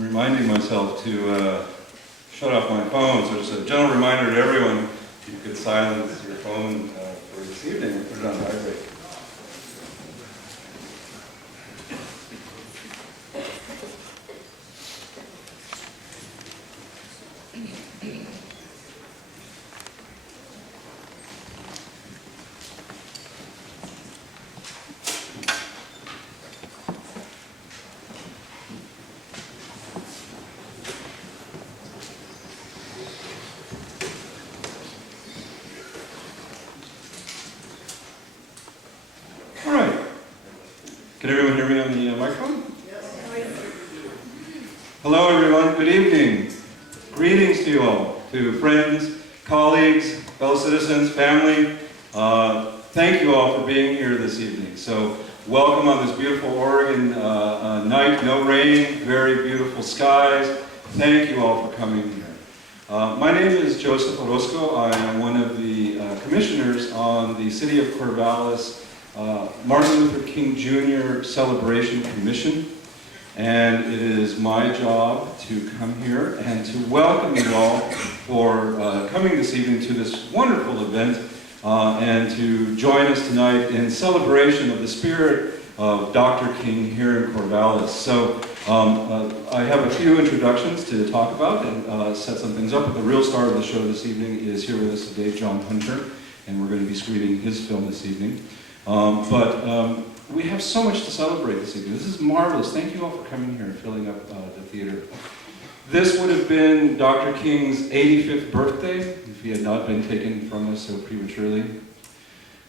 I'm reminding myself to shut off my phone, so just a gentle reminder to everyone, if you could silence your phone for this evening and put it on vibrate. Can everyone hear me on the microphone? Yes. Hello everyone, good evening. Greetings to you all, to friends, colleagues, fellow citizens, family. Thank you all for being here this evening. So welcome on this beautiful Oregon night, no rain, very beautiful skies. Thank you all for coming here. My name is Joseph Orozco. I am one of the commissioners on the City of Corvallis Martin Luther King Jr. Celebration Commission, and it is my job to come here and to welcome you all for coming this evening to this wonderful event and to join us tonight in celebration of the spirit of Dr. King here in Corvallis. So I have a few introductions to talk about and set some things up, but the real star of the show this evening is here with us today, John Hunter, and we're going to be screening his film this evening. We have so much to celebrate this evening. This is marvelous. Thank you all for coming here and filling up the theater. This would have been Dr. King's 85th birthday, if he had not been taken from us so prematurely.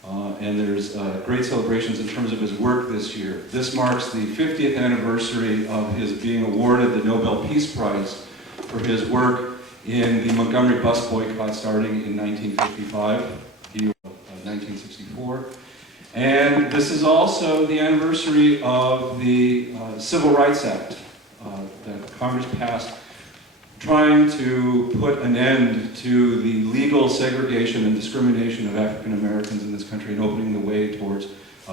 And there's great celebrations in terms of his work this year. This marks the 50th anniversary of his being awarded the Nobel Peace Prize for his work in the Montgomery bus boycott starting in 1955, 1964. And this is also the anniversary of the Civil Rights Act that Congress passed, trying to put an end to the legal segregation and discrimination of African Americans in this country and opening the way towards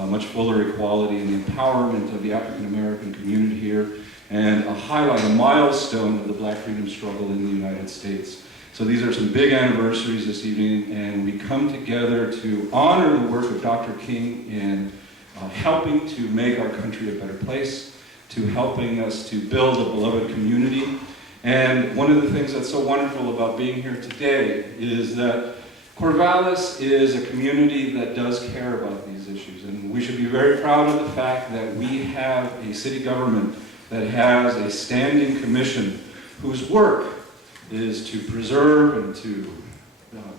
much fuller equality and the empowerment of the African American community here, and a highlight, a milestone of the Black freedom struggle in the United States. So these are some big anniversaries this evening, and we come together to honor the work of Dr. King in helping to make our country a better place, to helping us to build a beloved community. And one of the things that's so wonderful about being here today is that Corvallis is a community that does care about these issues, and we should be very proud of the fact that we have a city government that has a standing commission whose work is to preserve and to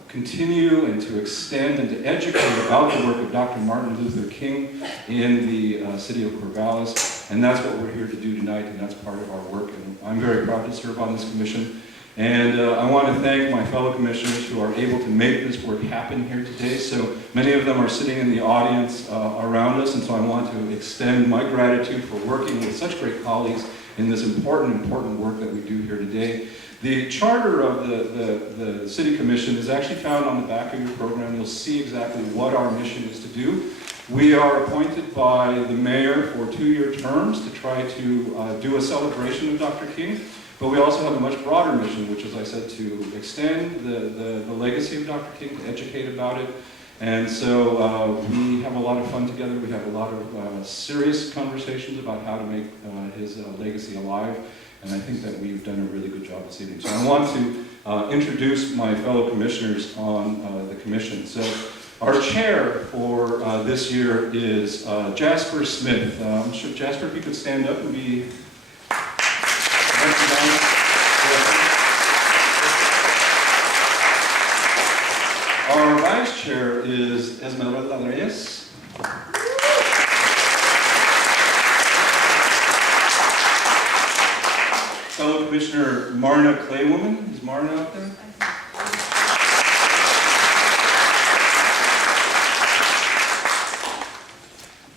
continue and to extend and to educate about the work of Dr. Martin Luther King in the city of Corvallis. And that's what we're here to do tonight, and that's part of our work. And I'm very proud to serve on this commission. And I want to thank my fellow commissioners who are able to make this work happen here today. So many of them are sitting in the audience around us, and so I want to extend my gratitude for working with such great colleagues in this important work that we do here today. The charter of the City Commission is actually found on the back of your program. You'll see exactly what our mission is to do. We are appointed by the mayor for 2-year terms to try to do a celebration of Dr. King, but we also have a much broader mission, which, as I said, to extend the legacy of Dr. King, to educate about it. And so we have a lot of fun together. We have a lot of serious conversations about how to make his legacy alive. And I think that we've done a really good job this evening. So I want to introduce my fellow commissioners on the commission. So our chair for this year is Jasper Smith. Sure, Jasper, if you could stand up and be recognized. Our vice chair is Esmeralda Reyes. Fellow Commissioner Marna Claywoman. Is Marna out there?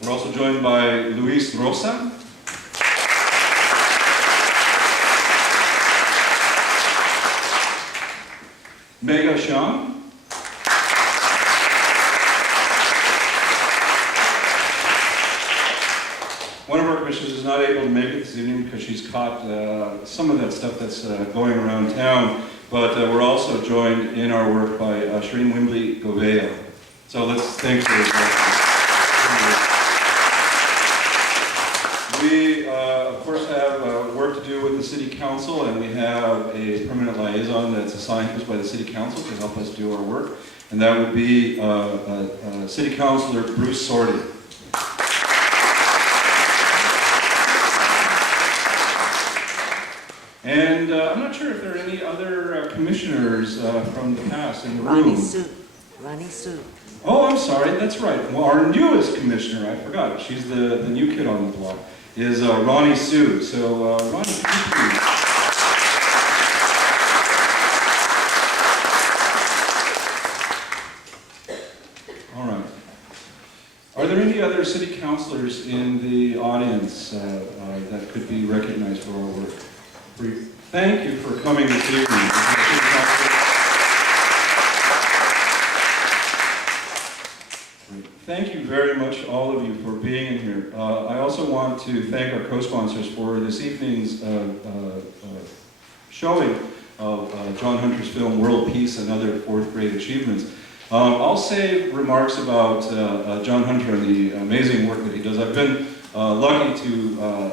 We're also joined by Luis Rosa. Mega Sham. One of our commissioners is not not able to make it this evening because she's caught some of that stuff that's going around town, but we're also joined in our work by Shireen Wimbley-Govea. So let's thank her. We, of course, have work to do with the City Council, and we have a permanent liaison that's assigned to us by the City Council to help us do our work, and that would be City Councilor Bruce Sorty. And I'm not sure if there are any other commissioners from the past in the room. Ronnie Sue. Oh, I'm sorry, that's right. Well, our newest commissioner, I forgot, she's the new kid on the block, is Ronnie Sue. So, Ronnie, thank you. All right. Are there any other city councilors in the audience that could be recognized for our work? Thank you for coming this evening. Thank you very much, all of you, for being here. I also want to thank our co-sponsors for this evening's showing of John Hunter's film World Peace and Other Fourth Grade Achievements. I'll save remarks about John Hunter and the amazing work that he does. I've been lucky to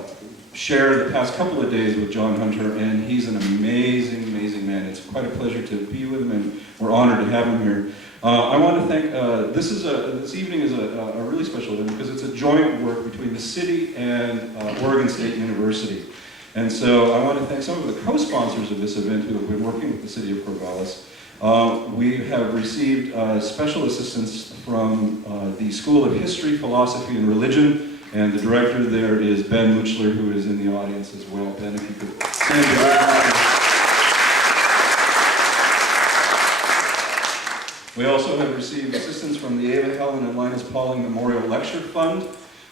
share the past couple of days with John Hunter, and he's an amazing, amazing man. It's quite a pleasure to be with him, and we're honored to have him here. I want to thank, this evening is a really special event because it's a joint work between the city and Oregon State University. And so I want to thank some of the co-sponsors of this event who have been working with the city of Corvallis. We have received special assistance from the School of History, Philosophy, and Religion, and the director there is Ben Muchler, who is in the audience as well. Ben, if you could stand here. We also have received assistance from the Ava Helen and Linus Pauling Memorial Lecture Fund.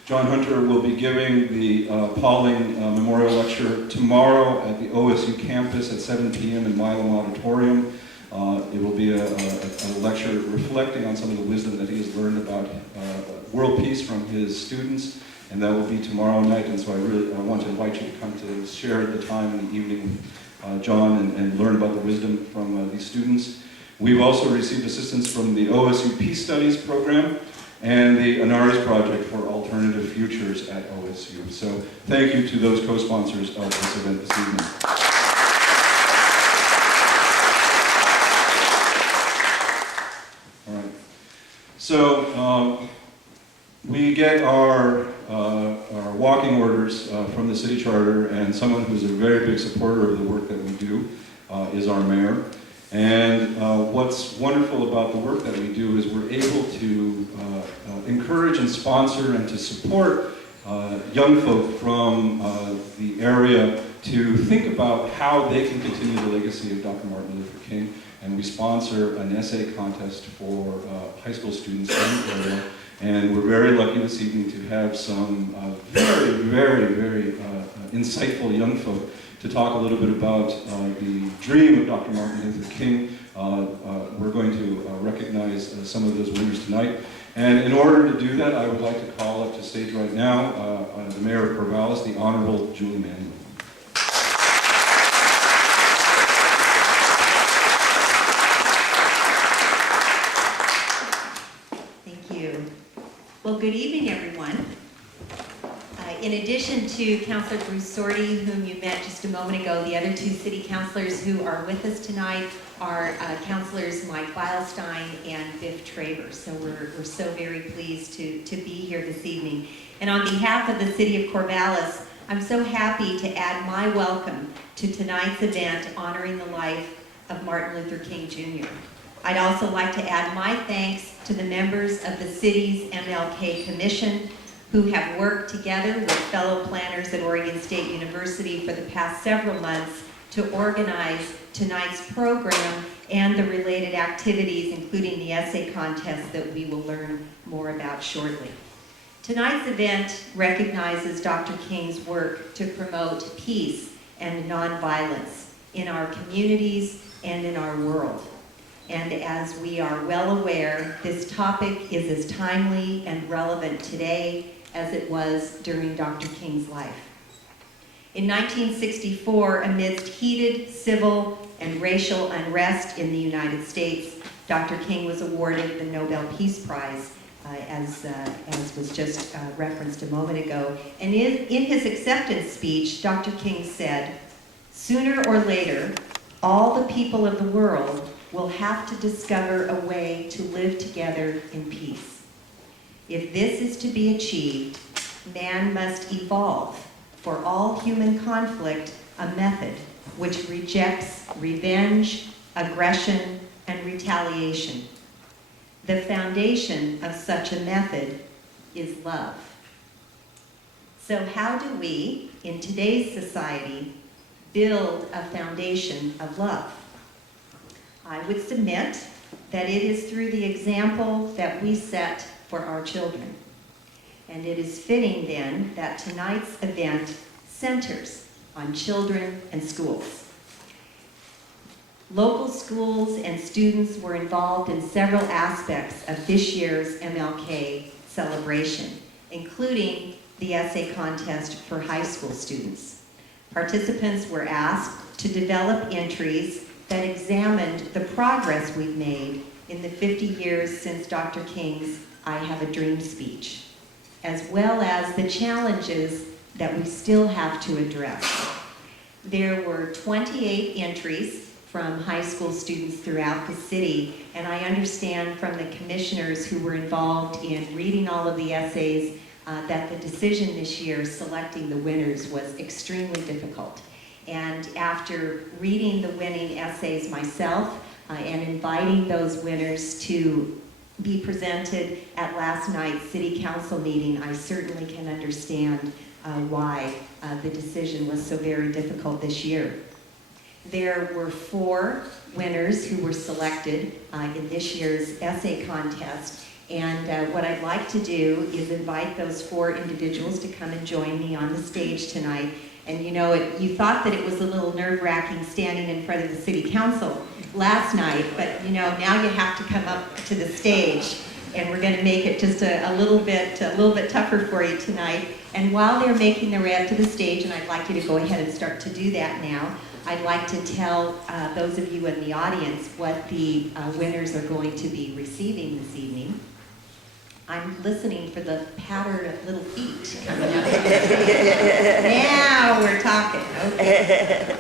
John Hunter will be giving the Pauling Memorial Lecture tomorrow at the OSU campus at 7 p.m. in Milam Auditorium. It will be a lecture reflecting on some of the wisdom that he has learned about world peace from his students, and that will be tomorrow night. And so I want to invite you to come to share the time in the evening with John and learn about the wisdom from these students. We've also received assistance from the OSU Peace Studies program and the Anaris Project for Alternative Futures at OSU. So thank you to those co-sponsors of this event this evening. All right. So we get our walking orders from the city charter, and someone who's a very big supporter of the work that we do is our mayor. And what's wonderful about the work that we do is we're able to encourage and sponsor and to support young folk from the area to think about how they can continue the legacy of Dr. Martin Luther King. And we sponsor an essay contest for high school students in the area. And we're very lucky this evening to have some very, very, very insightful young folk to talk a little bit about the dream of Dr. Martin Luther King. We're going to recognize some of those winners tonight. And in order to do that, I would like to call up to stage right now the Mayor of Corvallis, the Honorable Julie Manuel. Thank you. Well, good evening, everyone. In addition to Councilor Bruce Sorty, whom you met just a moment ago, the other two city councilors who are with us tonight are Councilors Mike Beilstein and Biff Traver. So we're so very pleased to be here this evening. And on behalf of the city of Corvallis, I'm so happy to add my welcome to tonight's event honoring the life of Martin Luther King Jr. I'd also like to add my thanks to the members of the city's MLK Commission, who have worked together with fellow planners at Oregon State University for the past several months to organize tonight's program and the related activities, including the essay contest that we will learn more about shortly. Tonight's event recognizes Dr. King's work to promote peace and nonviolence in our communities and in our world. And as we are well aware, this topic is as timely and relevant today as it was during Dr. King's life. In 1964, amidst heated civil and racial unrest in the United States, Dr. King was awarded the Nobel Peace Prize, as was just referenced a moment ago. And in his acceptance speech, Dr. King said, "Sooner or later, all the people of the world will have to discover a way to live together in peace. If this is to be achieved, man must evolve for all human conflict a method which rejects revenge, aggression, and retaliation. The foundation of such a method is love." So how do we, in today's society, build a foundation of love? I would submit that it is through the example that we set for our children. And it is fitting then that tonight's event centers on children and schools. Local schools and students were involved in several aspects of this year's MLK celebration, including the essay contest for high school students. Participants were asked to develop entries that examined the progress we've made in the 50 years since Dr. King's "I Have a Dream" speech, as well as the challenges that we still have to address. There were 28 entries from high school students throughout the city, and I understand from the commissioners who were involved in reading all of the essays that the decision this year selecting the winners was extremely difficult. And after reading the winning essays myself and inviting those winners to be presented at last night's city council meeting, I certainly can understand why the decision was so very difficult this year. There were 4 winners who were selected in this year's essay contest, and what I'd like to do is invite those 4 individuals to come and join me on the stage tonight. And you know, you thought that it was a little nerve-wracking standing in front of the city council last night, but you know, now you have to come up to the stage, and we're going to make it just a little bit tougher for you tonight. And while they're making their way up to the stage, and I'd like you to go ahead and start to do that now, I'd like to tell those of you in the audience what the winners are going to be receiving this evening. I'm listening for the patter of little feet coming up. Now we're talking. Okay.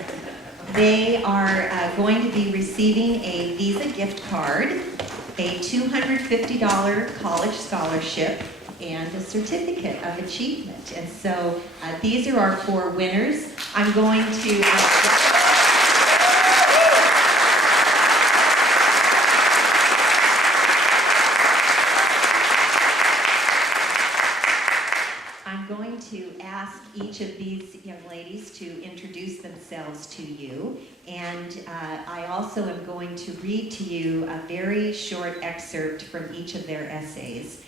They are going to be receiving a Visa gift card, a $250 college scholarship, and a certificate of achievement. And so these are our 4 winners. I'm going to... to ask each of these young ladies to introduce themselves to you, and I also am going to read to you a very short excerpt from each of their essays,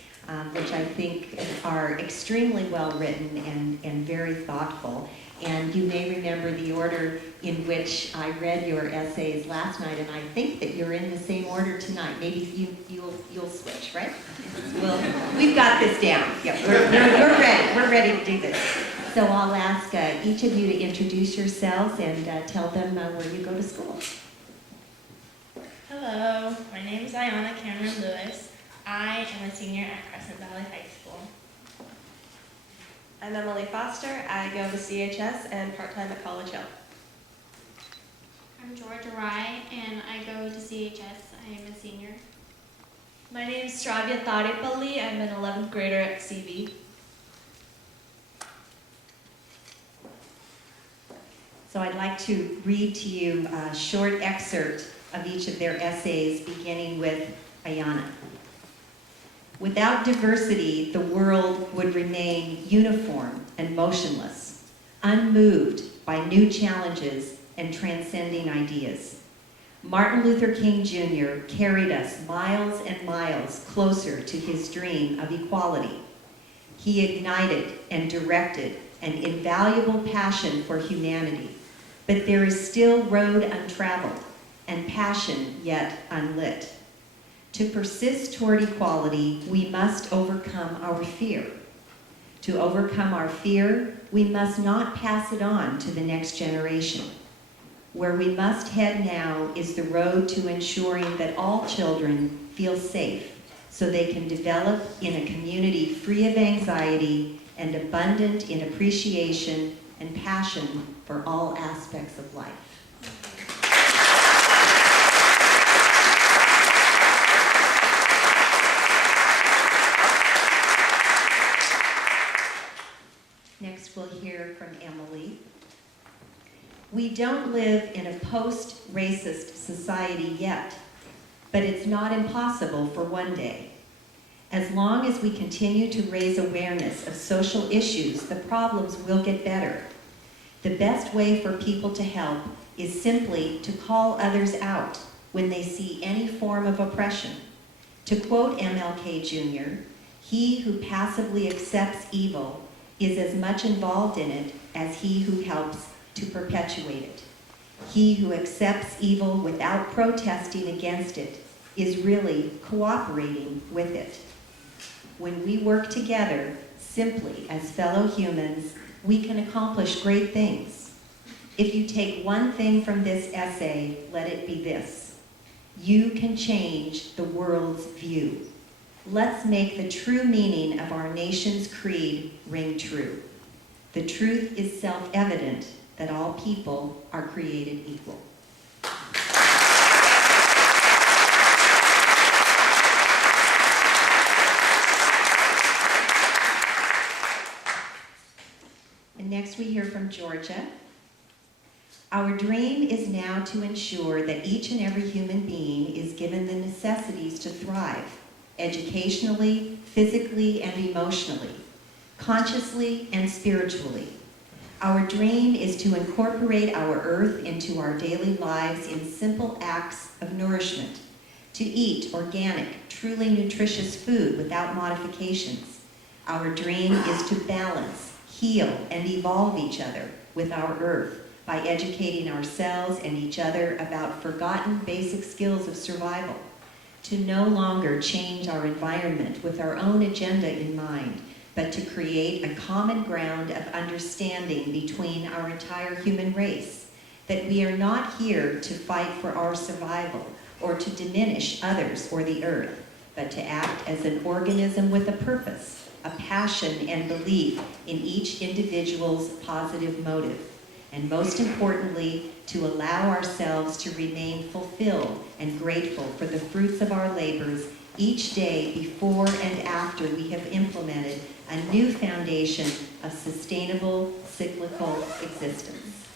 which I think are extremely well written and very thoughtful. And you may remember the order in which I read your essays last night, and I think that you're in the same order tonight. Maybe you'll switch, right? Well, we've got this down. Yeah, we're ready. We're ready to do this. So I'll ask each of you to introduce yourselves and tell them where you go to school. Hello, my name is Ayana Cameron Lewis. I am a senior at Crescent Valley High School. I'm Emily Foster. I go to CHS and part-time at College Hill. I'm Georgia Rye, and I go to CHS. I am a senior. My name is Stravia Tharipalli. I'm an 11th grader at CV. So I'd like to read to you a short excerpt of each of their essays, beginning with Ayana. Without diversity, the world would remain uniform and motionless, unmoved by new challenges and transcending ideas. Martin Luther King Jr. carried us miles and miles closer to his dream of equality. He ignited and directed an invaluable passion for humanity, but there is still road untraveled and passion yet unlit. To persist toward equality, we must overcome our fear. To overcome our fear, we must not pass it on to the next generation. Where we must head now is the road to ensuring that all children feel safe so they can develop in a community free of anxiety and abundant in appreciation and passion for all aspects of life. Next, we'll hear from Emily. We don't live in a post-racist society yet, but it's not impossible for one day. As long as we continue to raise awareness of social issues, the problems will get better. The best way for people to help is simply to call others out when they see any form of oppression. To quote MLK Jr., "He who passively accepts evil is as much involved in it as he who helps to perpetuate it. He who accepts evil without protesting against it is really cooperating with it." When we work together, simply as fellow humans, we can accomplish great things. If you take one thing from this essay, let it be this: you can change the world's view. Let's make the true meaning of our nation's creed ring true. The truth is self-evident that all people are created equal. And next we hear from Georgia. Our dream is now to ensure that each and every human being is given the necessities to thrive, educationally, physically, and emotionally, consciously and spiritually. Our dream is to incorporate our earth into our daily lives in simple acts of nourishment, to eat organic, truly nutritious food without modifications. Our dream is to balance, heal, and evolve each other with our earth by educating ourselves and each other about forgotten basic skills of survival, to no longer change our environment with our own agenda in mind, but to create a common ground of understanding between our entire human race, that we are not here to fight for our survival or to diminish others or the earth, but to act as an organism with a purpose, a passion and belief in each individual's positive motive, and most importantly, to allow ourselves to remain fulfilled and grateful for the fruits of our labors each day before and after we have implemented a new foundation of sustainable, cyclical existence.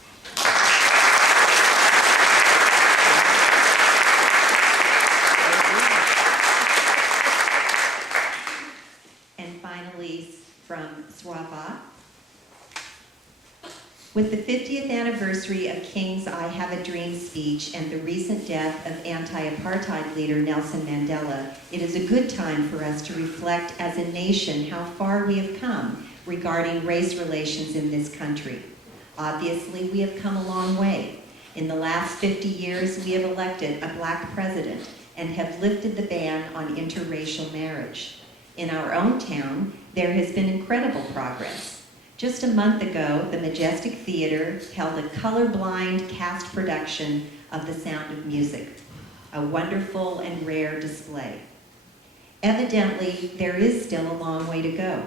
And finally, from Swava. With the 50th anniversary of King's I Have a Dream speech and the recent death of anti-apartheid leader Nelson Mandela, it is a good time for us to reflect as a nation how far we have come regarding race relations in this country. Obviously, we have come a long way. In the last 50 years, we have elected a black president and have lifted the ban on interracial marriage. In our own town, there has been incredible progress. Just a month ago, the Majestic Theater held a colorblind cast production of The Sound of Music, a wonderful and rare display. Evidently, there is still a long way to go.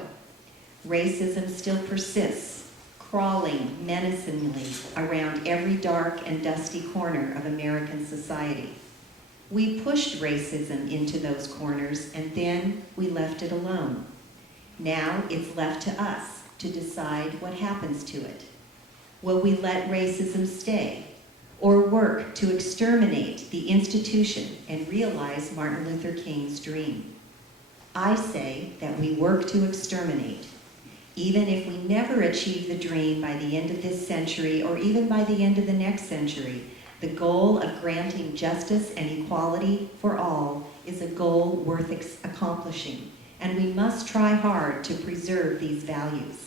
Racism still persists, crawling menacingly around every dark and dusty corner of American society. We pushed racism into those corners and then we left it alone. Now it's left to us to decide what happens to it. Will we let racism stay or work to exterminate the institution and realize Martin Luther King's dream? I say that we work to exterminate. Even if we never achieve the dream by the end of this century or even by the end of the next century, the goal of granting justice and equality for all is a goal worth accomplishing, and we must try hard to preserve these values.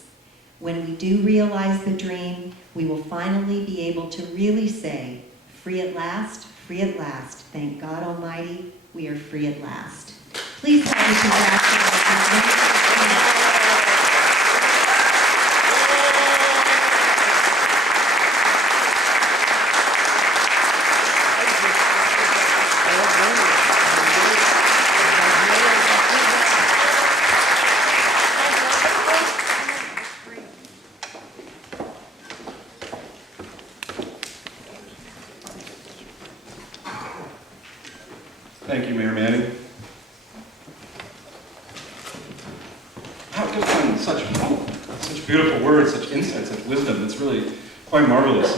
When we do realize the dream, we will finally be able to really say, free at last, thank God Almighty, we are free at last. Please help me congratulate Thank you, Mayor Manning. Wow, just done such beautiful words, such insight, such wisdom. It's really quite marvelous.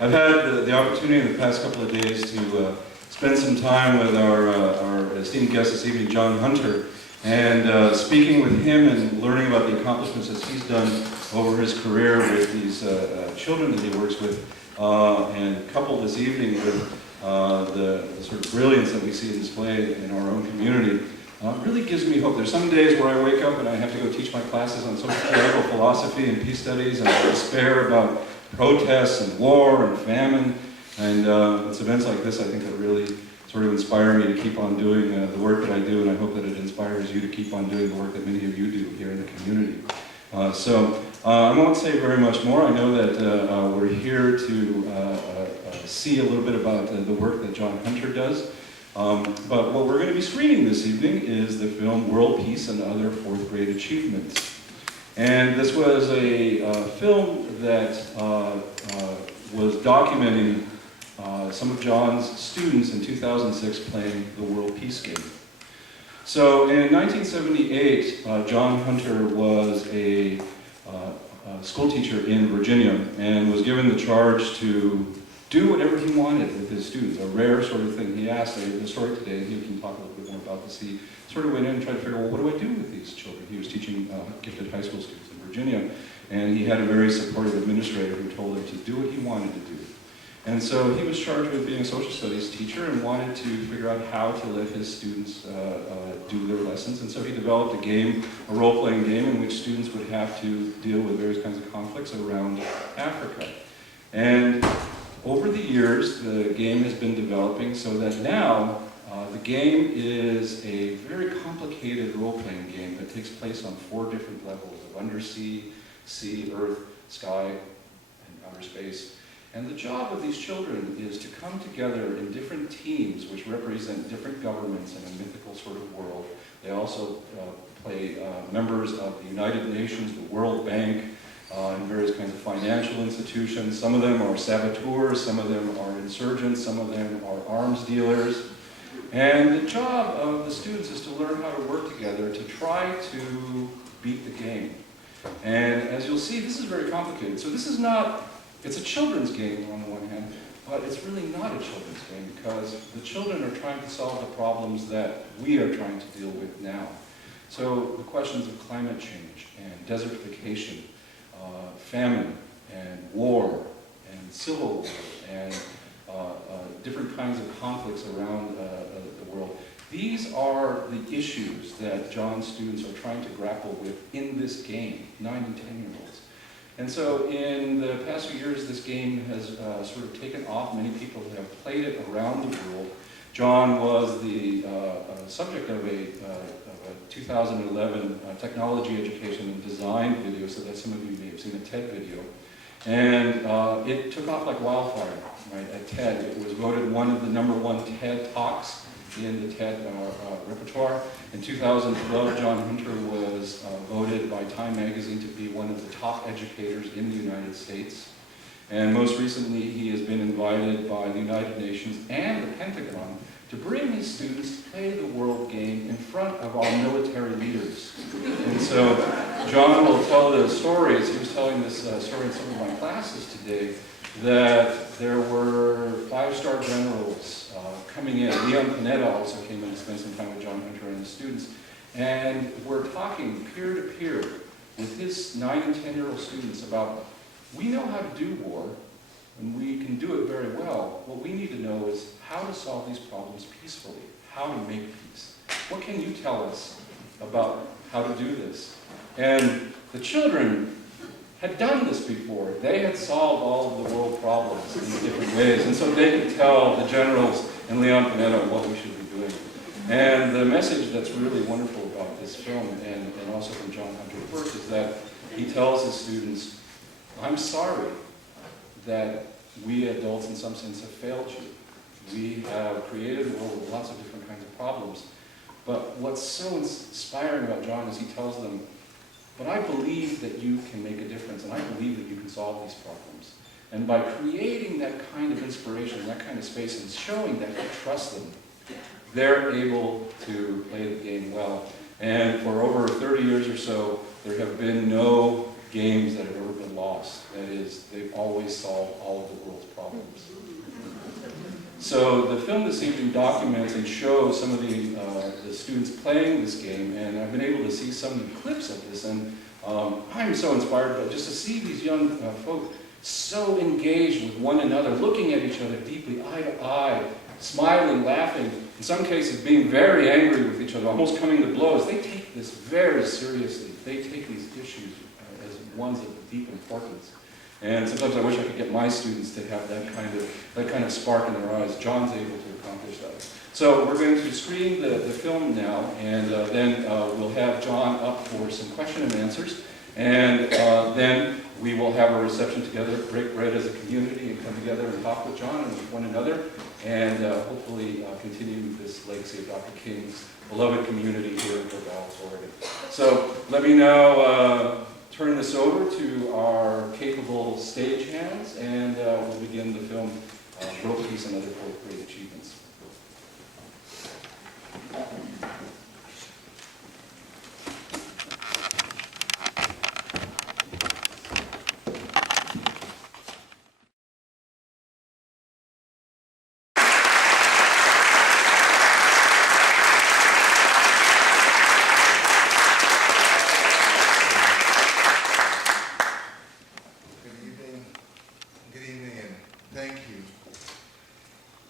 I've had the opportunity in the past couple of days to spend some time with our esteemed guest this evening, John Hunter, and speaking with him and learning about the accomplishments that he's done over his career with these children that he works with, and coupled this evening with the sort of brilliance that we see displayed in our own community. Really gives me hope. There's some days where I wake up and I have to go teach my classes on social political philosophy and peace studies, and I despair about protests and war and famine. And it's events like this, I think, that really sort of inspire me to keep on doing the work that I do, and I hope that it inspires you to keep on doing the work that many of you do here in the community. I won't say very much more. I know that we're here to see a little bit about the work that John Hunter does. But what we're going to be screening this evening is the film World Peace and Other Fourth Grade Achievements. And this was a film that was documenting some of John's students in 2006 playing the World Peace game. So in 1978, John Hunter was a school teacher in Virginia and was given the charge to do whatever he wanted with his students, a rare sort of thing. He asked, the story today, and he can talk a little bit more about this, he sort of went in and tried to figure out, well, what do I do with these children? He was teaching gifted high school students in Virginia, and he had a very supportive administrator who told him to do what he wanted to do. And so he was charged with being a social studies teacher and wanted to figure out how to let his students do their lessons. And so he developed a game, a role-playing game, in which students would have to deal with various kinds of conflicts around Africa. And over the years, the game has been developing so that now the game is a very complicated role-playing game that takes place on 4 different levels of undersea, sea, earth, sky, and outer space. And the job of these children is to come together in different teams which represent different governments in a mythical sort of world. They also play members of the United Nations, the World Bank, and various kinds of financial institutions. Some of them are saboteurs, some of them are insurgents, some of them are arms dealers. And the job of the students is to learn how to work together to try to beat the game. And as you'll see, this is very complicated. So this is not, it's a children's game on the one hand, but it's really not a children's game because the children are trying to solve the problems that we are trying to deal with now. So the questions of climate change and desertification, famine and war and civil war and different kinds of conflicts around the world. These are the issues that John's students are trying to grapple with in this game, 9 and 10-year-olds. And so in the past few years, this game has sort of taken off. Many people have played it around the world. John was the subject of a 2011 technology education and design video, so that some of you may have seen a TED video. And it took off like wildfire, right, at TED. It was voted one of the #1 TED Talks in the TED repertoire. In 2012, John Hunter was voted by Time magazine to be one of the top educators in the United States. And most recently, he has been invited by the United Nations and the Pentagon to bring his students to play the world game in front of our military leaders. And so John will tell the stories. He was telling this story in some of my classes today, that there were 5-star generals coming in. Leon Panetta also came in to spend some time with John Hunter and the students. And we're talking peer-to-peer with his 9 and 10-year-old students about, we know how to do war, and we can do it very well. What we need to know is how to solve these problems peacefully, how to make peace. What can you tell us about how to do this? And the children had done this before. They had solved all of the world problems in different ways, and so they could tell the generals and Leon Panetta what we should be doing. And the message that's really wonderful about this film, and also from John Hunter's work, is that he tells his students, I'm sorry that we adults in some sense have failed you. We have created a world with lots of different kinds of problems. But what's so inspiring about John is he tells them, but I believe that you can make a difference, and I believe that you can solve these problems. And by creating that kind of inspiration, that kind of space, and showing that you trust them, they're able to play the game well. And for over 30 years or so, there have been no games that have ever been lost. That is, they've always solved all of the world's problems. So the film this evening documents and shows some of the students playing this game, and I've been able to see some of the clips of this, and I'm so inspired by just to see these young folk so engaged with one another, looking at each other deeply, eye to eye, smiling, laughing, in some cases being very angry with each other, almost coming to blows. They take this very seriously. They take these issues as ones of deep importance. And sometimes I wish I could get my students to have that kind of spark in their eyes. John's able to accomplish that. So we're going to screen the film now, and then we'll have John up for some question and answers. And then we will have a reception together, break bread as a community, and come together and talk with John and with one another, and hopefully continue this legacy of Dr. King's beloved community here in Corvallis, Oregon. So let me now turn this over to our capable stagehands, and we'll begin the film, World Peace and Other Fourth Grade Achievements.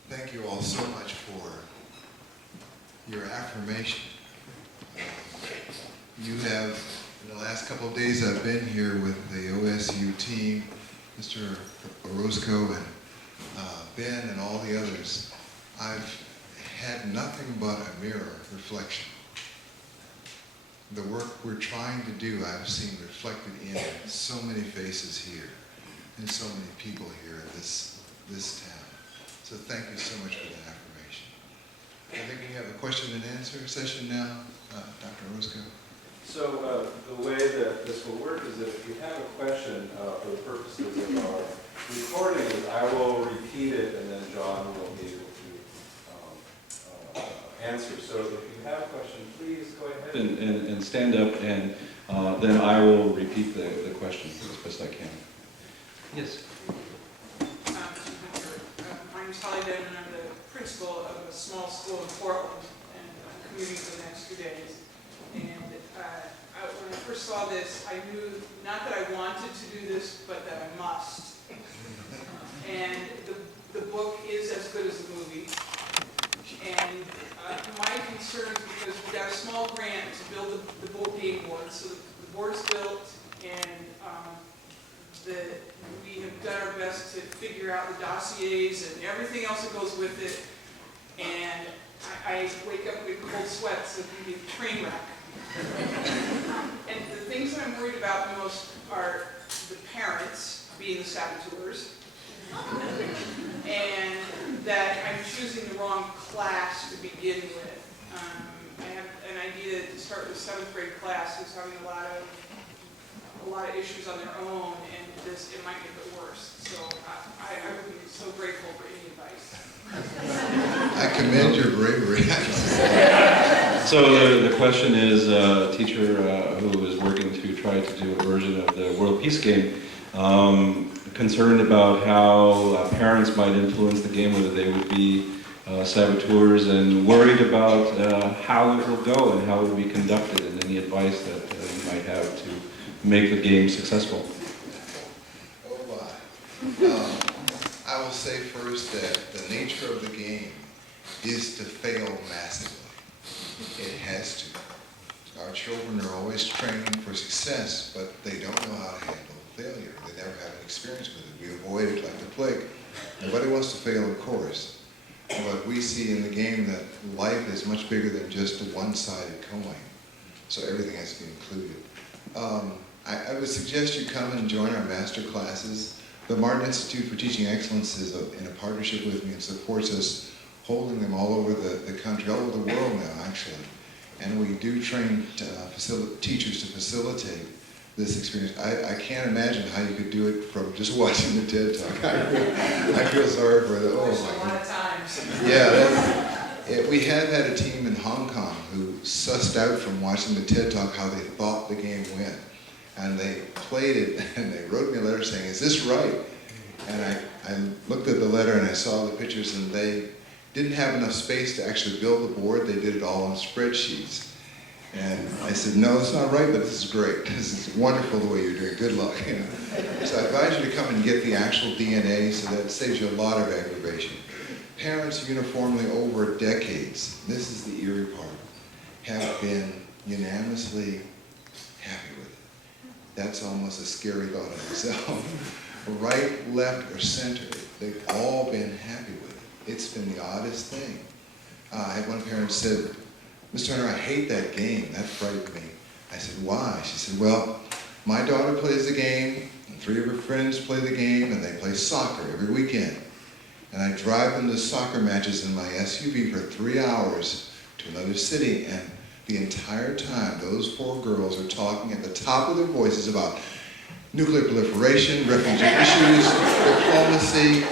Thank you all so much for your affirmation. You have, in the last couple of days I've been here with the OSU team, Mr. Orozco and Ben and all the others, I've had nothing but a mirror reflection. The work we're trying to do I've seen reflected in so many faces here and so many people here in this town. So thank you so much for that affirmation. I think we have a question and answer session now. Dr. Orozco. So the way that this will work is that if you have a question for the purposes of our recording, I will repeat it and then John will be able to answer. So if you have a question, please go ahead and stand up, and then I will repeat the question as best I can. Yes. My name's Holly Denman, and I'm the principal of a small school in Portland, and I'm commuting for the next 2 days. And when I first saw this, I knew not that I wanted to do this, but that I must. And the book is as good as the movie. And my concern is because we got a small grant to build the board game board, so the board's built, and we have done our best to figure out the dossiers and everything else that goes with it. And I wake up with cold sweats of being a train wreck. And the things that I'm worried about most are the parents being the saboteurs, and that I'm choosing the wrong class to begin with. I have an idea to start with 7th grade class who's having a lot of issues on their own, and it might make it worse. So I would be so grateful for any advice. I commend your bravery. So the question is, a teacher who is working to try to do a version of the World Peace game, concerned about how parents might influence the game, whether they would be saboteurs, and worried about how it will go and how it will be conducted, and any advice that you might have to make the game successful. Oh my. I will say first that the nature of the game is to fail massively. It has to. Our children are always training for success, but they don't know how to handle failure. They never have an experience with it. We avoid it like the plague. Nobody wants to fail, of course. But we see in the game that life is much bigger than just a one-sided coin. So everything has to be included. I would suggest you come and join our master classes. The Martin Institute for Teaching Excellence is in a partnership with me and supports us, holding them all over the country, all over the world now, actually. And we do train teachers to facilitate this experience. I can't imagine how you could do it from just watching the TED Talk. I feel sorry for that. Oh my God. A lot of times. Yeah, we have had a team in Hong Kong who sussed out from watching the TED Talk how they thought the game went. And they played it, and they wrote me a letter saying, "Is this right?" And I looked at the letter and I saw the pictures, and they didn't have enough space to actually build the board. They did it all on spreadsheets. And I said, "No, it's not right, but this is great. This is wonderful the way you're doing. Good luck." You know? So I advise you to come and get the actual DNA, so that saves you a lot of aggravation. Parents uniformly over decades, this is the eerie part, have been unanimously happy with it. That's almost a scary thought in itself. Right, left, or center, they've all been happy with it. It's been the oddest thing. I had one parent said, "Mr. Hunter, I hate that game. That frightened me." I said, "Why?" She said, "Well, my daughter plays the game, and 3 of her friends play the game, and they play soccer every weekend. And I drive them to soccer matches in my SUV for 3 hours to another city, and the entire time those 4 girls are talking at the top of their voices about nuclear proliferation, refugee issues, diplomacy,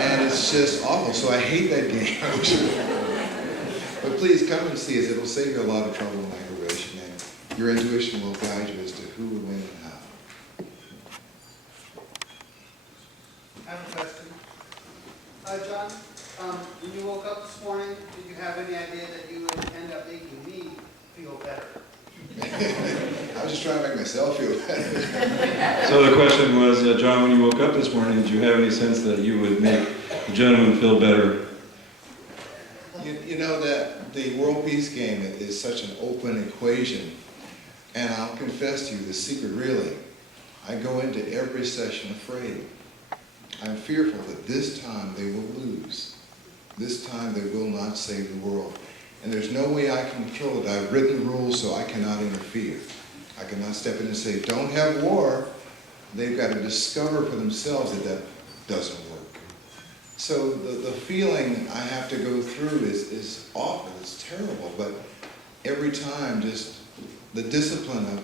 and it's just awful. So I hate that game." But please come and see us. It'll save you a lot of trouble and aggravation, and your intuition will guide you as to who will win and how. I have a question. John, when you woke up this morning, did you have any idea that you would end up making me feel better? I was just trying to make myself feel better. So the question was, John, when you woke up this morning, did you have any sense that you would make the gentleman feel better? You know that the world peace game is such an open equation, and I'll confess to you the secret really. I go into every session afraid. I'm fearful that this time they will lose. This time they will not save the world. And there's no way I can control it. I've written the rules, so I cannot interfere. I cannot step in and say, "Don't have war." They've got to discover for themselves that that doesn't work. So the feeling I have to go through is awful, it's terrible, but every time just the discipline of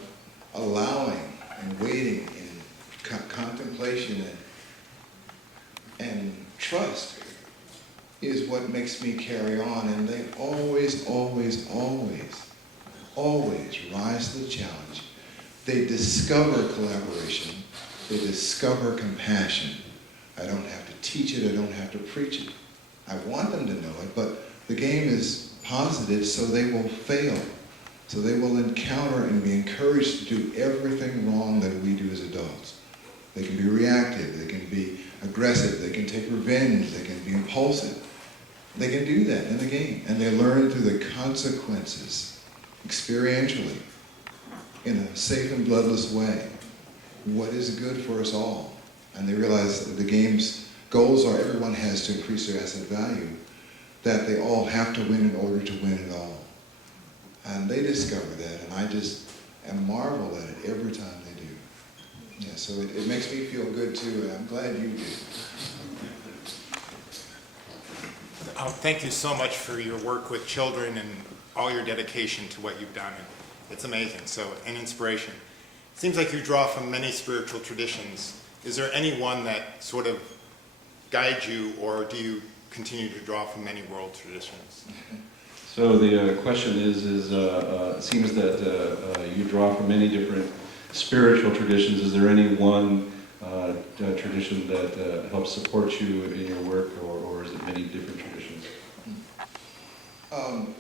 allowing and waiting and contemplation and trust is what makes me carry on. And they always, always, always, always rise to the challenge. They discover collaboration. They discover compassion. I don't have to teach it. I don't have to preach it. I want them to know it, but the game is posited, so they will fail. So they will encounter and be encouraged to do everything wrong that we do as adults. They can be reactive. They can be aggressive. They can take revenge. They can be impulsive. They can do that in the game, and they learn through the consequences, experientially, in a safe and bloodless way, what is good for us all. And they realize that the game's goals are everyone has to increase their asset value, that they all have to win in order to win it all. And they discover that, and I just am marvel at it every time they do. Yeah, so it makes me feel good too, and I'm glad you do. Thank you so much for your work with children and all your dedication to what you've done. It's amazing, so an inspiration. It seems like you draw from many spiritual traditions. Is there any one that sort of guides you, or do you continue to draw from many world traditions? So the question is it seems that you draw from many different spiritual traditions. Is there any one tradition that helps support you in your work, or is it many different traditions?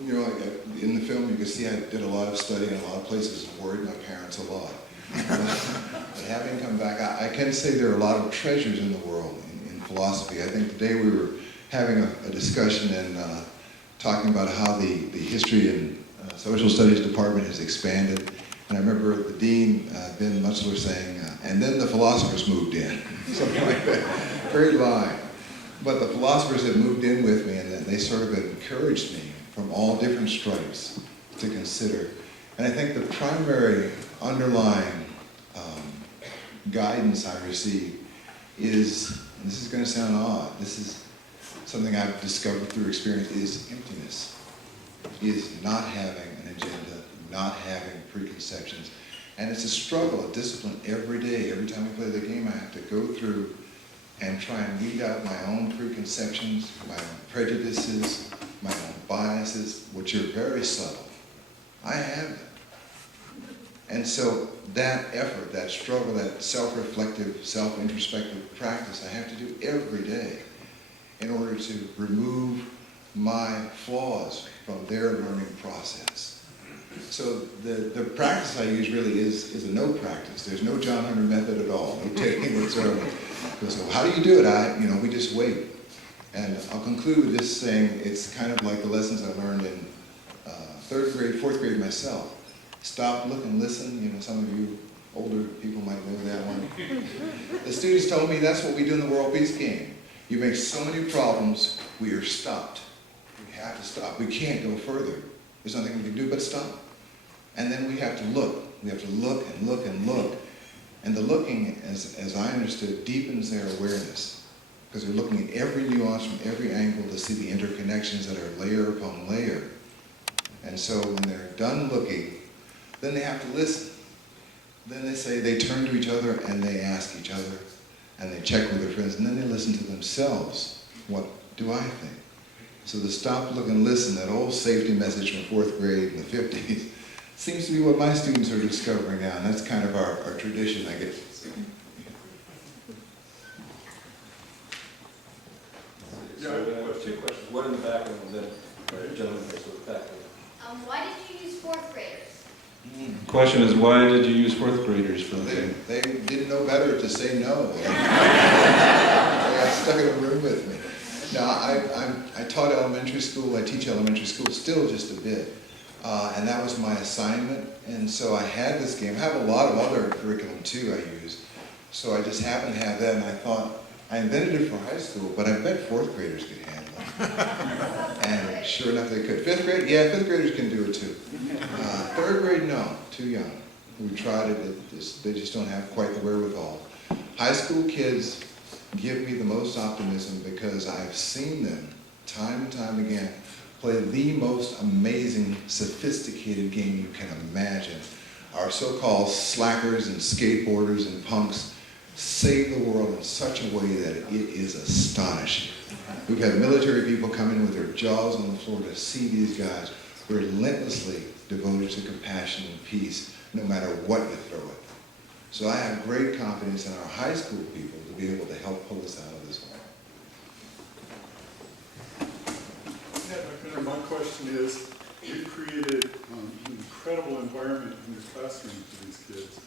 You know, in the film you can see I did a lot of studying in a lot of places and worried my parents a lot. But having come back, I can say there are a lot of treasures in the world in philosophy. I think today we were having a discussion and talking about how the history and social studies department has expanded. And I remember the dean, Ben Mutzler, saying, and then the philosophers moved in, something like that. Very line. But the philosophers have moved in with me, and they sort of encouraged me from all different stripes to consider. And I think the primary underlying guidance I receive is, and this is going to sound odd, this is something I've discovered through experience, is emptiness, is not having an agenda, not having preconceptions. And it's a struggle, a discipline every day. Every time we play the game, I have to go through and try and weed out my own preconceptions, my own prejudices, my own bias, biases, which are very subtle. I have them. And so that effort, that struggle, that self-reflective, self-introspective practice I have to do every day in order to remove my flaws from their learning process. So the practice I use really is a no practice. There's no John Hunter method at all, no technique whatsoever. So how do you do it? We just wait. And I'll conclude with this saying, it's kind of like the lessons I learned in third grade, fourth grade myself. Stop, look, and listen. Some of you older people might know that one. The students told me that's what we do in the World Peace game. You make so many problems, we are stopped. We have to stop. We can't go further. There's nothing we can do but stop. And then we have to look. We have to look and look and look. And the looking, as I understood, deepens their awareness. Because they're looking at every nuance from every angle to see the interconnections that are layer upon layer. And so when they're done looking, then they have to listen. Then they turn to each other and they ask each other and they check with their friends and then they listen to themselves. What do I think? So the stop, look, and listen, that old safety message from fourth grade in the 50s, seems to be what my students are discovering now, and that's kind of our tradition, I guess. Yeah, I have two questions. One in the back and then the gentleman next to the back. Why did you use fourth graders? The question is, why did you use fourth graders for the game? They didn't know better to say no. They got stuck in a room with me. Now, I taught elementary school, I teach elementary school still just a bit. And that was my assignment. And so I had this game. I have a lot of other curriculum too I use. So I just happened to have that and I thought, I invented it for high school, but I bet fourth graders could handle it. And sure enough they could. Fifth grade, yeah, fifth graders can do it too. Third grade, no, too young. We tried it, they just don't have quite the wherewithal. High school kids give me the most optimism because I've seen them time and time again play the most amazing, sophisticated game you can imagine. Our so-called slackers and skateboarders and punks save the world in such a way that it is astonishing. We've had military people come in with their jaws on the floor to see these guys relentlessly devoted to compassion and peace, no matter what you throw at them. So I have great confidence in our high school people to be able to help pull us out of this one. My question is, you've created an incredible environment in your classroom for these kids.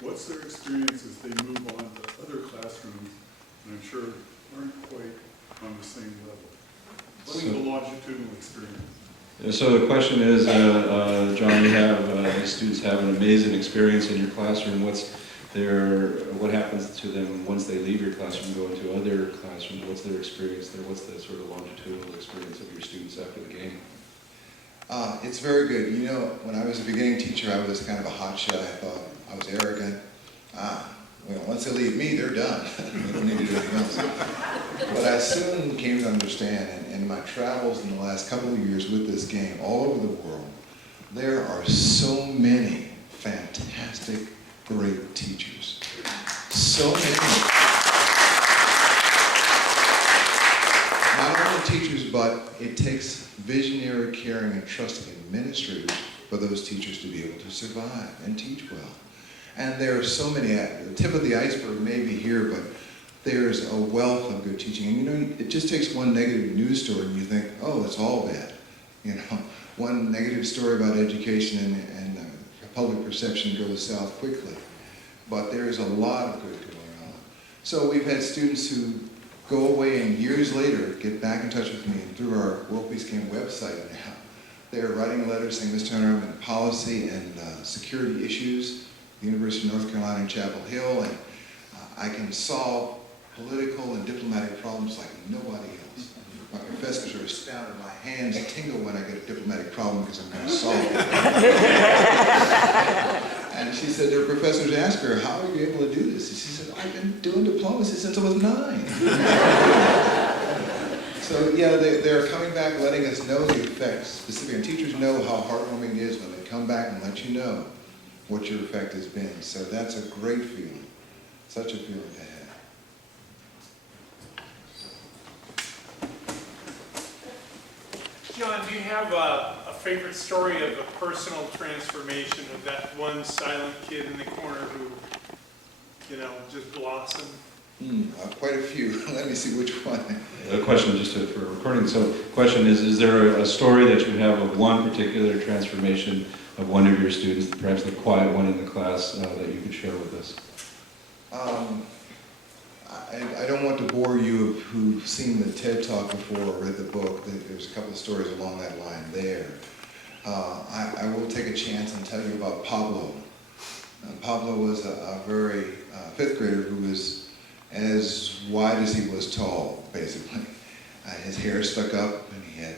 What's their experience as they move on to other classrooms, and I'm sure aren't quite on the same level? What's the longitudinal experience? So the question is, John, you have these students have an amazing experience in your classroom. What happens to them once they leave your classroom and go into other classrooms? What's their experience there? What's the sort of longitudinal experience of your students after the game? It's very good. When I was a beginning teacher, I was kind of a hotshot. I thought I was arrogant. Once they leave me, they're done. They don't need to do anything else. But I soon came to understand, and in my travels in the last couple of years with this game all over the world, there are so many fantastic, great teachers. So many. Not only teachers, but it takes visionary, caring, and trusting administrators for those teachers to be able to survive and teach well. And there are so many, the tip of the iceberg may be here, but there's a wealth of good teaching. And it just takes one negative news story and you think, oh, it's all bad. One negative story about education and public perception goes south quickly. But there's a lot of good going on. So we've had students who go away and years later get back in touch with me, and through our World Peace Game website now, they're writing letters saying, Mr. Hunter, I'm in policy and security issues, the University of North Carolina in Chapel Hill, and I can solve political and diplomatic problems like nobody else. My professors are astounded. My hands tingle when I get a diplomatic problem because I'm going to solve it. And she said, their professors asked her, how are you able to do this? And she said, I've been doing diplomacy since I was 9. So yeah, they're coming back letting us know the effects. Specifically, and teachers know how heartwarming it is when they come back and let you know what your effect has been. So that's a great feeling. Such a feeling to have. John, do you have a favorite story of a personal transformation of that one silent kid in the corner who, just blossomed? Quite a few. Let me see which one. A question just for recording. So question is there a story that you have of one particular transformation of one of your students, perhaps the quiet one in the class, that you could share with us? I don't want to bore you who've seen the TED Talk before or read the book. There's a couple of stories along that line there. I will take a chance and tell you about Pablo. Pablo was a very fifth grader who was as wide as he was tall, basically. His hair stuck up, and he had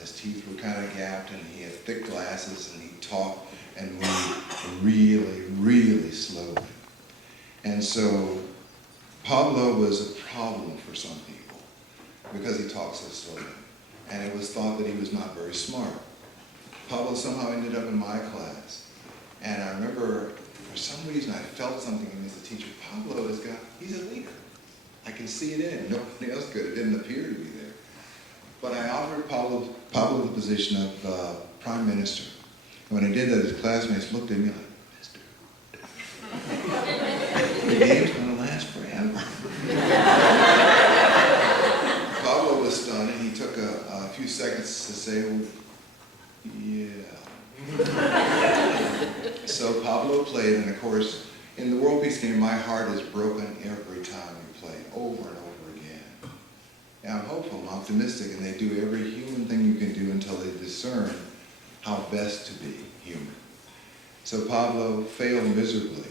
his teeth were kind of gapped, and he had thick glasses, and he talked and moved really, really slowly. And so Pablo was a problem for some people because he talked so slowly, and it was thought that he was not very smart. Pablo somehow ended up in my class, and I remember for some reason I felt something in me as a teacher. Pablo he's a leader. I can see it in him. Nobody else could. It didn't appear to be there. But I offered Pablo the position of Prime Minister. And when I did that, his classmates looked at me like, Mister. The game's going to last forever. Pablo was stunned, and he took a few seconds to say, well, yeah. So Pablo played, and of course, in the World Peace game, my heart is broken every time we play, over and over again. And I'm hopeful, I'm optimistic, and they do every human thing you can do until they discern how best to be human. So Pablo failed miserably,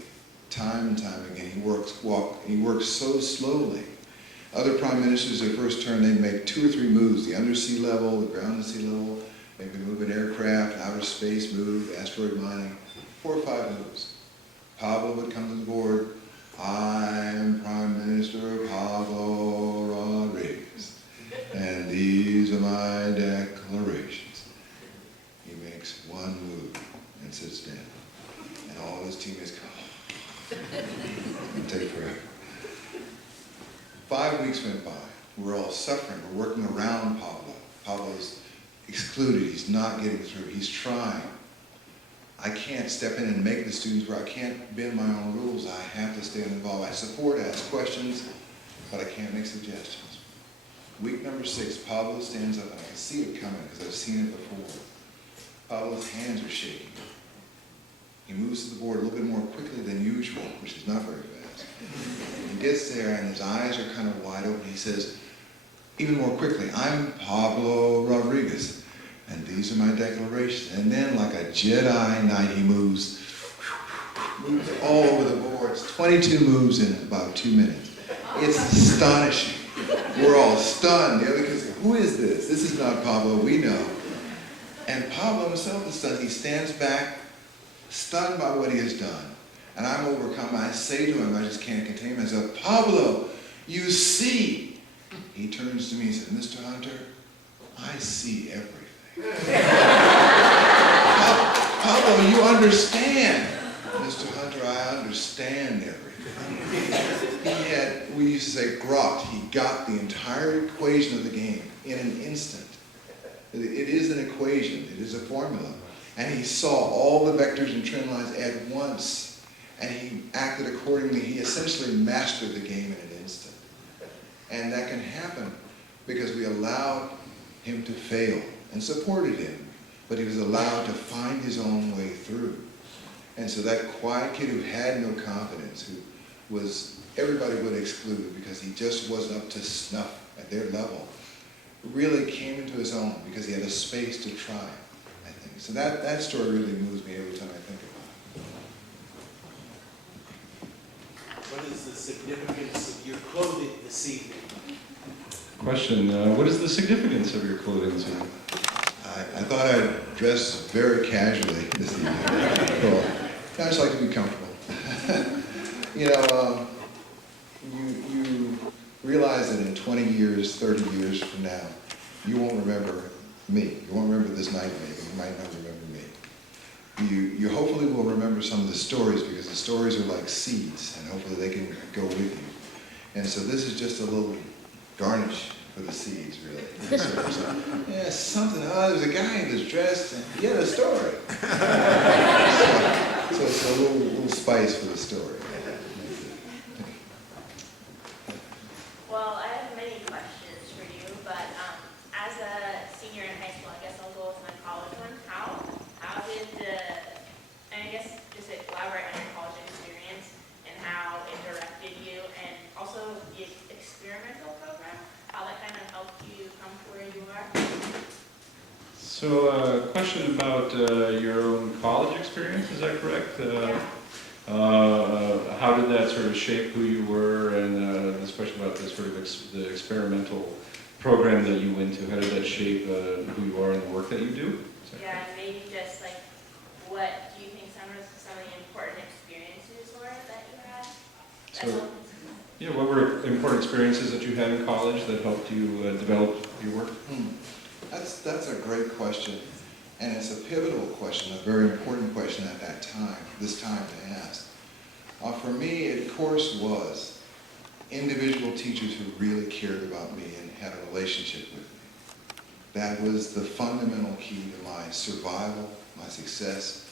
time and time again. He works so slowly. Other prime ministers, their first turn, they'd make 2 or 3 moves, the undersea level, the ground to sea level, maybe move an aircraft, outer space move, asteroid mining, 4 or 5 moves. Pablo would come to the board. I'm Prime Minister Pablo Rodriguez, and these are my declarations. He makes 1 move and sits down, and all his teammates come and take forever. 5 weeks went by. We're all suffering. We're working around Pablo. Pablo's excluded. He's not getting through. He's trying. I can't step in and make the students where I can't bend my own rules. I have to stay involved. I support, ask questions, but I can't make suggestions. Week number 6, Pablo stands up, and I can see it coming because I've seen it before. Pablo's hands are shaking. He moves to the board a little bit more quickly than usual, which is not very fast. He gets there, and his eyes are kind of wide open. He says, even more quickly, I'm Pablo Rodriguez, and these are my declarations. And then, like a Jedi Knight, he moves all over the boards, 22 moves in about 2 minutes. It's astonishing. We're all stunned. The other kids go, who is this? This is not Pablo, we know. And Pablo himself is stunned. He stands back, stunned by what he has done. And I'm overcome. I say to him, I just can't contain myself, Pablo, you see. He turns to me and says, Mr. Hunter, I see everything. Pablo, you understand. Mr. Hunter, I understand everything. He had, we used to say, grok. He got the entire equation of the game in an instant. It is an equation. It is a formula. And he saw all the vectors and trend lines at once. And he acted accordingly. He essentially mastered the game in an instant. And that can happen because we allowed him to fail and supported him, but he was allowed to find his own way through. And so that quiet kid who had no confidence, who was, everybody would exclude because he just wasn't up to snuff at their level, really came into his own because he had a space to try, I think. So that story really moves me every time I think about it. What is the significance of your clothing this evening? Question, what is the significance of your clothing this evening? I thought I'd dress very casually this evening. Cool. I just like to be comfortable. You realize that in 20 years, 30 years from now, you won't remember me. You won't remember this night maybe. You might not remember me. You hopefully will remember some of the stories because the stories are like seeds and hopefully they can go with you. And so this is just a little garnish for the seeds, really. Yeah, something, there was a guy who was dressed, and he had a story. So it's a little spice for the story. Well, I have many questions for you, but as a senior in high school, I guess I'll go with my college one. How did and I guess just elaborate on your college experience and how it directed you, and also the experimental program, how that kind of helped you come to where you are? So, question about your own college experience, is that correct? Yeah. How did that sort of shape who you were, and this question about the sort of the experimental program that you went to, how did that shape who you are and the work that you do? Yeah, and maybe just like, what do you think some of the important experiences were that you had? So, yeah, what were important experiences that you had in college that helped you develop your work? That's a great question, and it's a pivotal question, a very important question at that time, this time to ask. For me, it of course was individual teachers who really cared about me and had a relationship with me. That was the fundamental key to my survival, my success.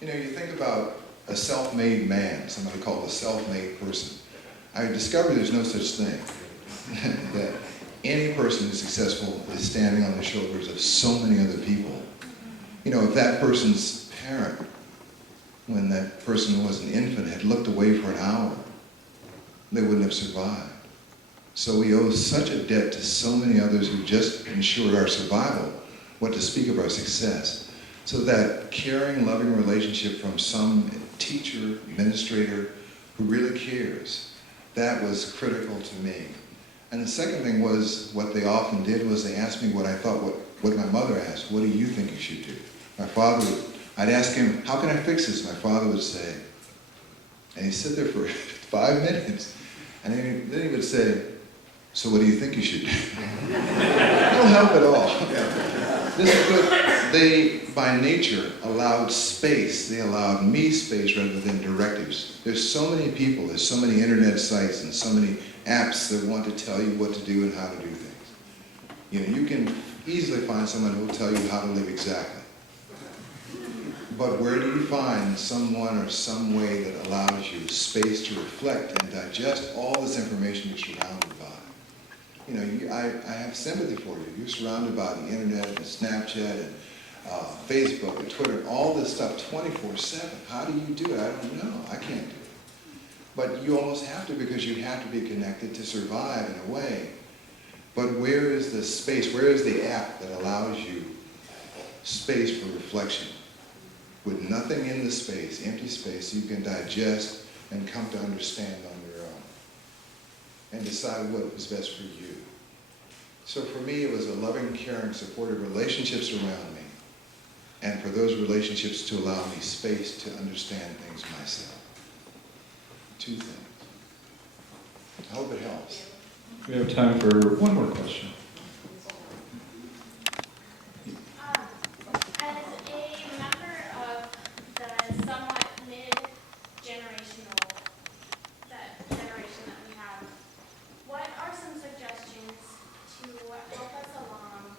You know, you think about a self-made man, somebody called a self-made person. I discovered there's no such thing. That any person who's successful is standing on the shoulders of so many other people. You know, if that person's parent, when that person was an infant, had looked away for an hour, they wouldn't have survived. So we owe such a debt to so many others who just ensured our survival, what to speak of our success. So that caring, loving relationship from some teacher, administrator who really cares, that was critical to me. And the second thing was, what they often did was they asked me what I thought, what my mother asked, what do you think you should do? My father would, I'd ask him, how can I fix this? My father would say, and he'd sit there for 5 minutes, and then he would say, so what do you think you should do? No help at all. This is good. They, by nature, allowed space. They allowed me space rather than directives. There's so many people, there's so many internet sites and so many apps that want to tell you what to do and how to do things. You know, you can easily find someone who will tell you how to live exactly. But where do you find someone or some way that allows you space to reflect and digest all this information you're surrounded by? You know, I have sympathy for you. You're surrounded by the internet and Snapchat and Facebook and Twitter, all this stuff 24/7. How do you do it? I don't know. I can't do it. But you almost have to, because you have to be connected to survive in a way. But where is the space? Where is the app that allows you space for reflection? With nothing in the space, empty space, you can digest and come to understand on your own and decide what is best for you. So for me, it was a loving, caring, supportive relationships around me, and for those relationships to allow me space to understand things myself. 2 things. I hope it helps. We have time for one more question. As a member of the somewhat mid-generational, that generation that we have, what are some suggestions to help us along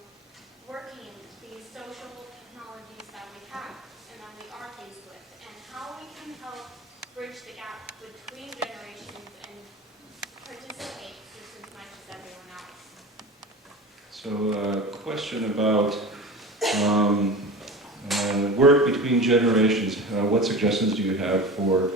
working these social technologies that we have and that we are faced with, and how we can help bridge the gap between generations and participate just as much as everyone else? So, question about work between generations. What suggestions do you have for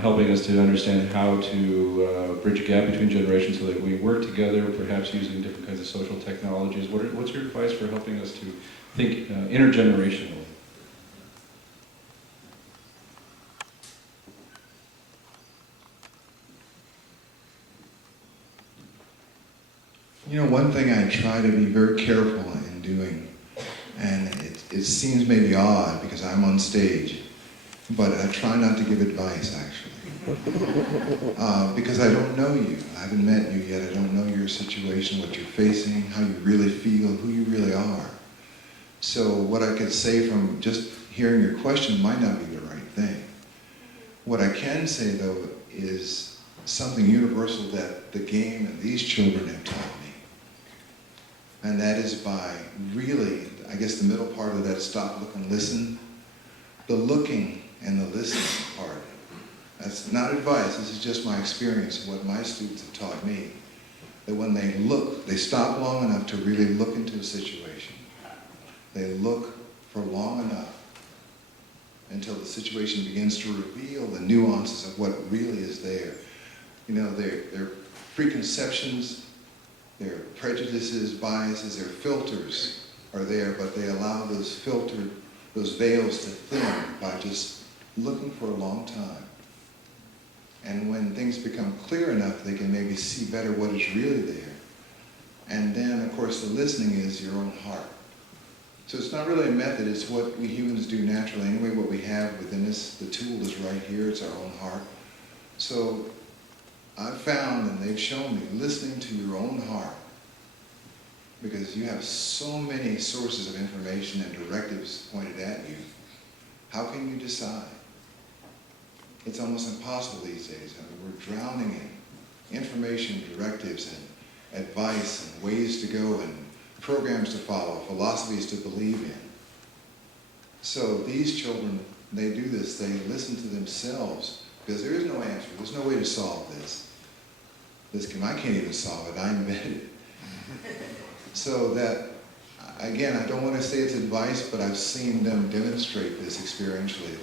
helping us to understand how to bridge a gap between generations so that we work together, perhaps using different kinds of social technologies? What's your advice for helping us to think intergenerationally? You know, one thing I try to be very careful in doing, and it seems maybe odd because I'm on stage, but I try not to give advice, actually. Because I don't know you. I haven't met you yet. I don't know your situation, what you're facing, how you really feel, who you really are. So what I could say from just hearing your question might not be the right thing. What I can say, though, is something universal that the game and these children have taught me. And that is by really, I guess the middle part of that, stop, look, and listen. The looking and the listening part. That's not advice, this is just my experience, what my students have taught me. That when they look, they stop long enough to really look into a situation. They look for long enough until the situation begins to reveal the nuances of what really is there. You know, their preconceptions, their prejudices, biases, their filters are there, but they allow those veils to thin by just looking for a long time. And when things become clear enough, they can maybe see better what is really there. And then, of course, the listening is your own heart. So it's not really a method, it's what we humans do naturally. Anyway, what we have within us, the tool is right here, it's our own heart. So I've found, and they've shown me, listening to your own heart, because you have so many sources of information and directives pointed at you, how can you decide? It's almost impossible these days. I mean, we're drowning in information, directives, and advice, and ways to go, and programs to follow, philosophies to believe in. So these children, they do this, they listen to themselves, because there is no answer, there's no way to solve this. I can't even solve it, I invented it. So that, again, I don't want to say it's advice, but I've seen them demonstrate this experientially,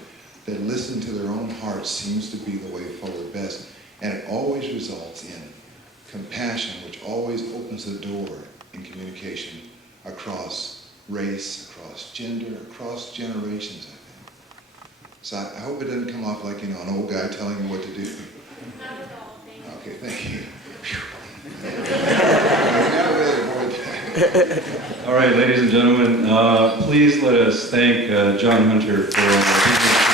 that listening to their own hearts seems to be the way forward best. And it always results in compassion, which always opens the door in communication across race, across gender, across generations, I think. So I hope it doesn't come off like, you know, an old guy telling you what to do. Not at all, thank you. Okay, thank you. I gotta really avoid that. All right, ladies and gentlemen, please let us thank John Hunter for being here.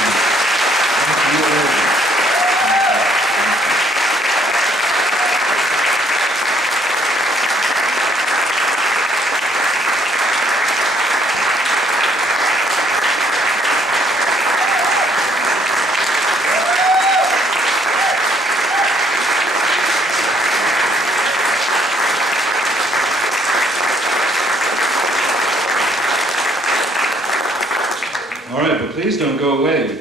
All right, but please don't go away.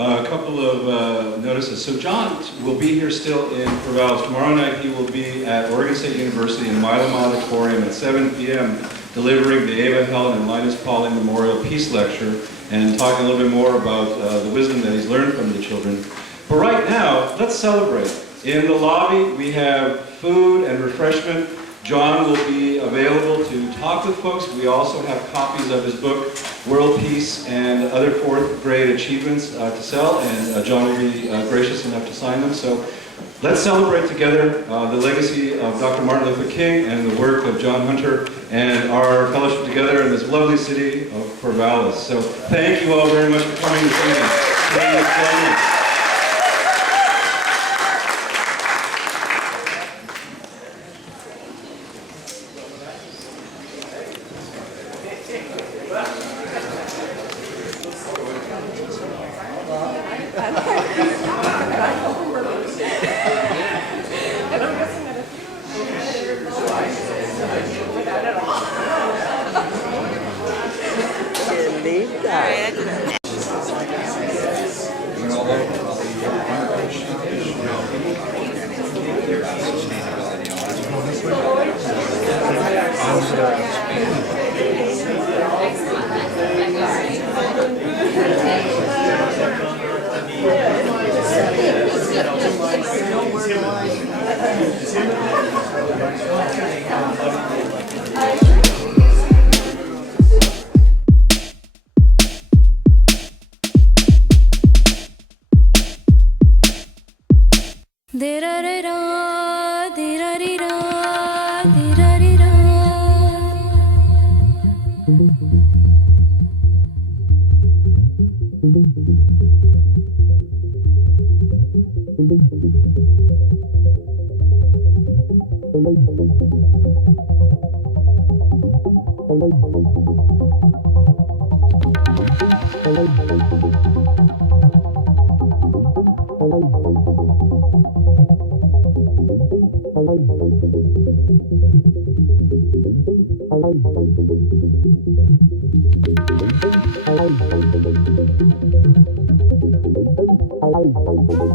A couple of notices. So John will be here still in Corvallis. Tomorrow night he will be at Oregon State University in Milam Auditorium at 7 p.m. delivering the Ava Helen and Linus Pauling Memorial Peace Lecture and talking a little bit more about the wisdom that he's learned from the children. But right now, let's celebrate. In the lobby, we have food and refreshment. John will be available to talk with folks. We also have copies of his book, World Peace and Other Fourth Grade Achievements to sell, and John will be gracious enough to sign them. So let's celebrate together the legacy of Dr. Martin Luther King and the work of John Hunter and our fellowship together in this lovely city of Corvallis. So thank you all very much for coming this evening. Thank you. Thank you.